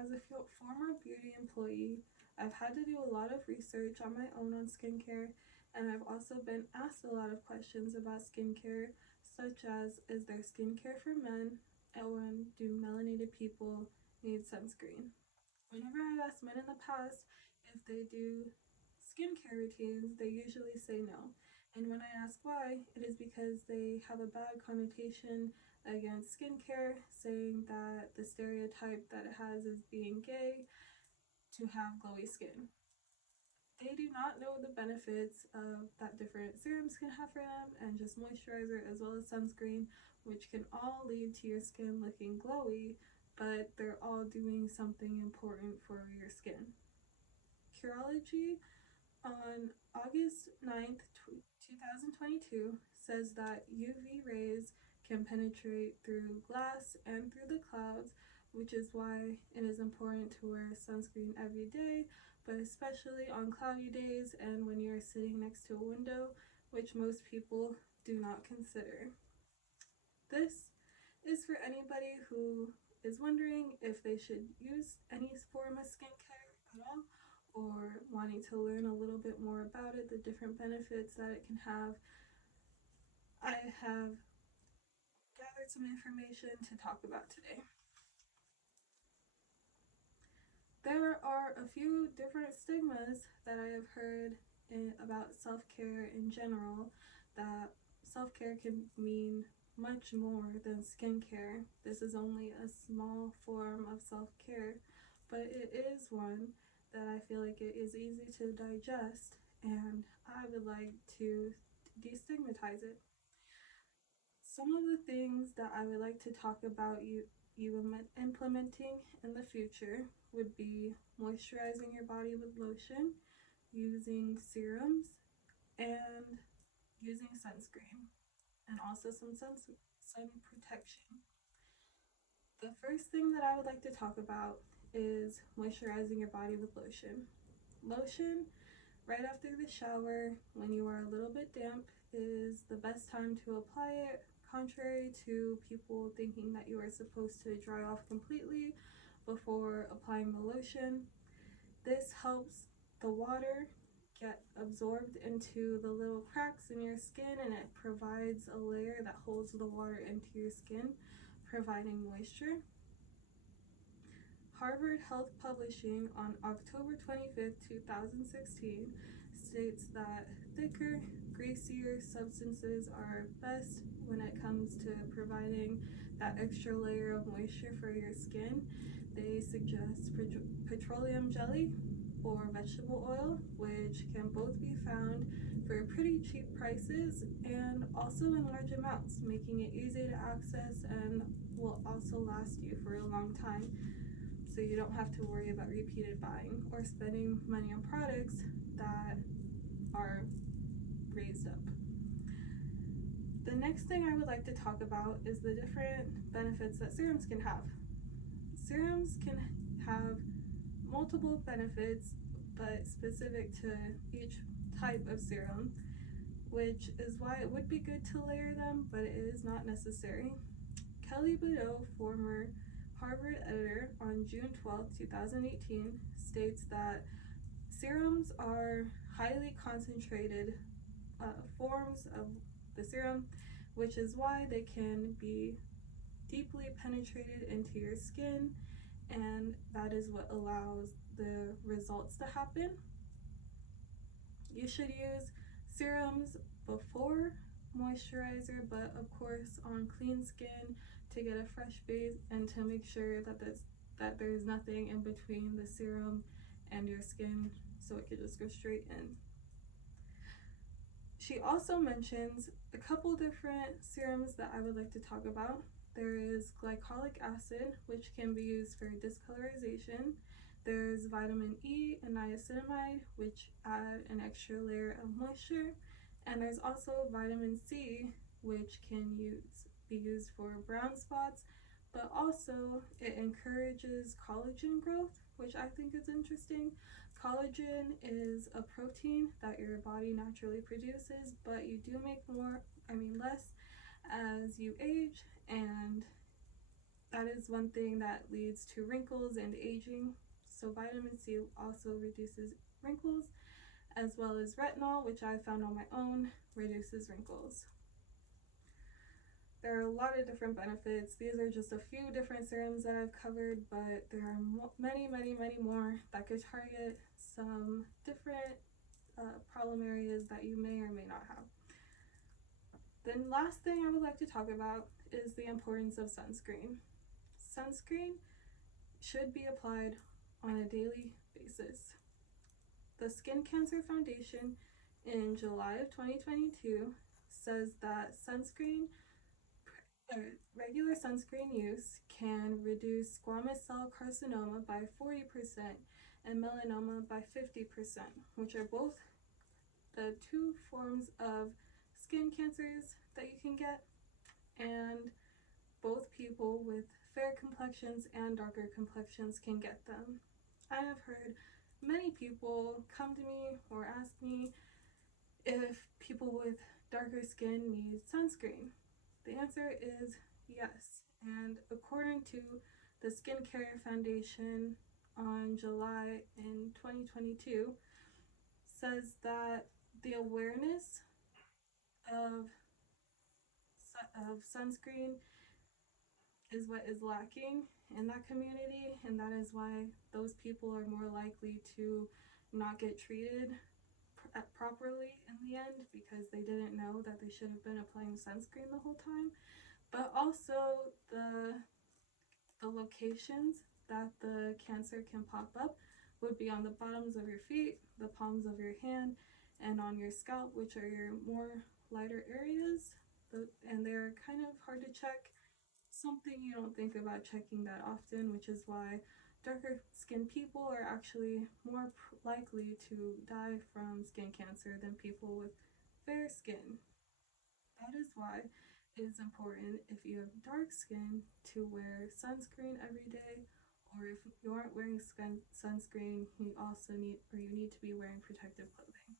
As a former beauty employee, I've had to do a lot of research on my own on skincare, and I've also been asked a lot of questions about skincare, such as is there skincare for men, and do melanated people need sunscreen? Whenever I've asked men in the past if they do skincare routines, they usually say no. And when I ask why, it is because they have a bad connotation against skincare, saying that the stereotype that it has is being gay to have glowy skin. They do not know the benefits of that different serums can have for them, and just moisturizer as well as sunscreen, which can all lead to your skin looking glowy, but they're all doing something important for your skin. Curology on August 9th, 2022 says that UV rays can penetrate through glass and through the clouds, which is why it is important to wear sunscreen every day, but especially on cloudy days and when you're sitting next to a window, which most people do not consider. This is for anybody who is wondering if they should use any form of skincare at all, or wanting to learn a little bit more about it, the different benefits that it can have. I have gathered some information to talk about today. There are a few different stigmas that I have heard about self-care in general, that self-care can mean much more than skincare. This is only a small form of self-care, but it is one that I feel like it is easy to digest, and I would like to destigmatize it. Some of the things that I would like to talk about you implementing in the future would be moisturizing your body with lotion, using serums, and using sunscreen, and also some sun protection. The first thing that I would like to talk about is moisturizing your body with lotion. Lotion right after the shower, when you are a little bit damp, is the best time to apply it, contrary to people thinking that you are supposed to dry off completely before applying the lotion. This helps the water get absorbed into the little cracks in your skin, and it provides a layer that holds the water into your skin, providing moisture. Harvard Health Publishing on October 25th, 2016 states that thicker, greasier substances are best when it comes to providing that extra layer of moisture for your skin. They suggest petroleum jelly or vegetable oil, which can both be found for pretty cheap prices and also in large amounts, making it easy to access and will also last you for a long time, so you don't have to worry about repeated buying or spending money on products that are raised up. The next thing I would like to talk about is the different benefits that serums can have. Serums can have multiple benefits, but specific to each type of serum, which is why it would be good to layer them, but it is not necessary. Kelly Boudreau, former Harvard editor, on June 12, 2018, states that serums are highly concentrated forms of the serum, which is why they can be deeply penetrated into your skin, and that is what allows the results to happen. You should use serums before moisturizer, but of course on clean skin to get a fresh base and to make sure that there's nothing in between the serum and your skin, so it could just go straight in. She also mentions a couple different serums that I would like to talk about. There is glycolic acid, which can be used for discolorization. There's vitamin E and niacinamide, which add an extra layer of moisture. And there's also vitamin C, which can be used for brown spots, but also it encourages collagen growth, which I think is interesting. Collagen is a protein that your body naturally produces, but you do make less as you age, and that is one thing that leads to wrinkles and aging. So vitamin C also reduces wrinkles, as well as retinol, which I found on my own, reduces wrinkles. There are a lot of different benefits. These are just a few different serums that I've covered, but there are many more that could target some different problem areas that you may or may not have. The last thing I would like to talk about is the importance of sunscreen. Sunscreen should be applied on a daily basis. The Skin Cancer Foundation in July of 2022 says that regular sunscreen use can reduce squamous cell carcinoma by 40% and melanoma by 50%, which are both the two forms of skin cancers that you can get, and both people with fair complexions and darker complexions can get them. I have heard many people come to me or ask me if people with darker skin need sunscreen. The answer is yes, and according to the Skincare Foundation on July in 2022 says that the awareness of sunscreen is what is lacking in that community, and that is why those people are more likely to not get treated properly in the end, because they didn't know that they should have been applying sunscreen the whole time. But also the locations that the cancer can pop up would be on the bottoms of your feet, the palms of your hand, and on your scalp, which are your more lighter areas, and they're kind of hard to check. Something you don't think about checking that often, which is why darker skinned people are actually more likely to die from skin cancer than people with fair skin. That is why it is important, if you have dark skin, to wear sunscreen every day, or if you aren't wearing sunscreen, you need to be wearing protective clothing.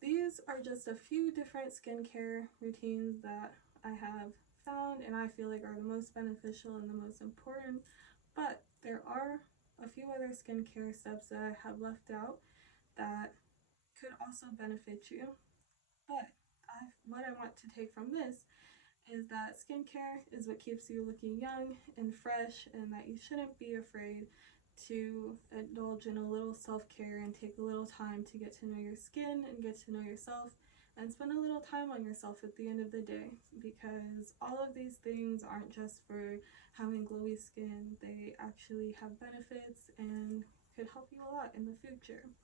These are just a few different skincare routines that I have found and I feel like are the most beneficial and the most important, but there are a few other skincare steps that I have left out that could also benefit you. But what I want to take from this is that skincare is what keeps you looking young and fresh, and that you shouldn't be afraid to indulge in a little self-care and take a little time to get to know your skin and get to know yourself and spend a little time on yourself at the end of the day, because all of these things aren't just for having glowy skin. They actually have benefits and could help you a lot in the future.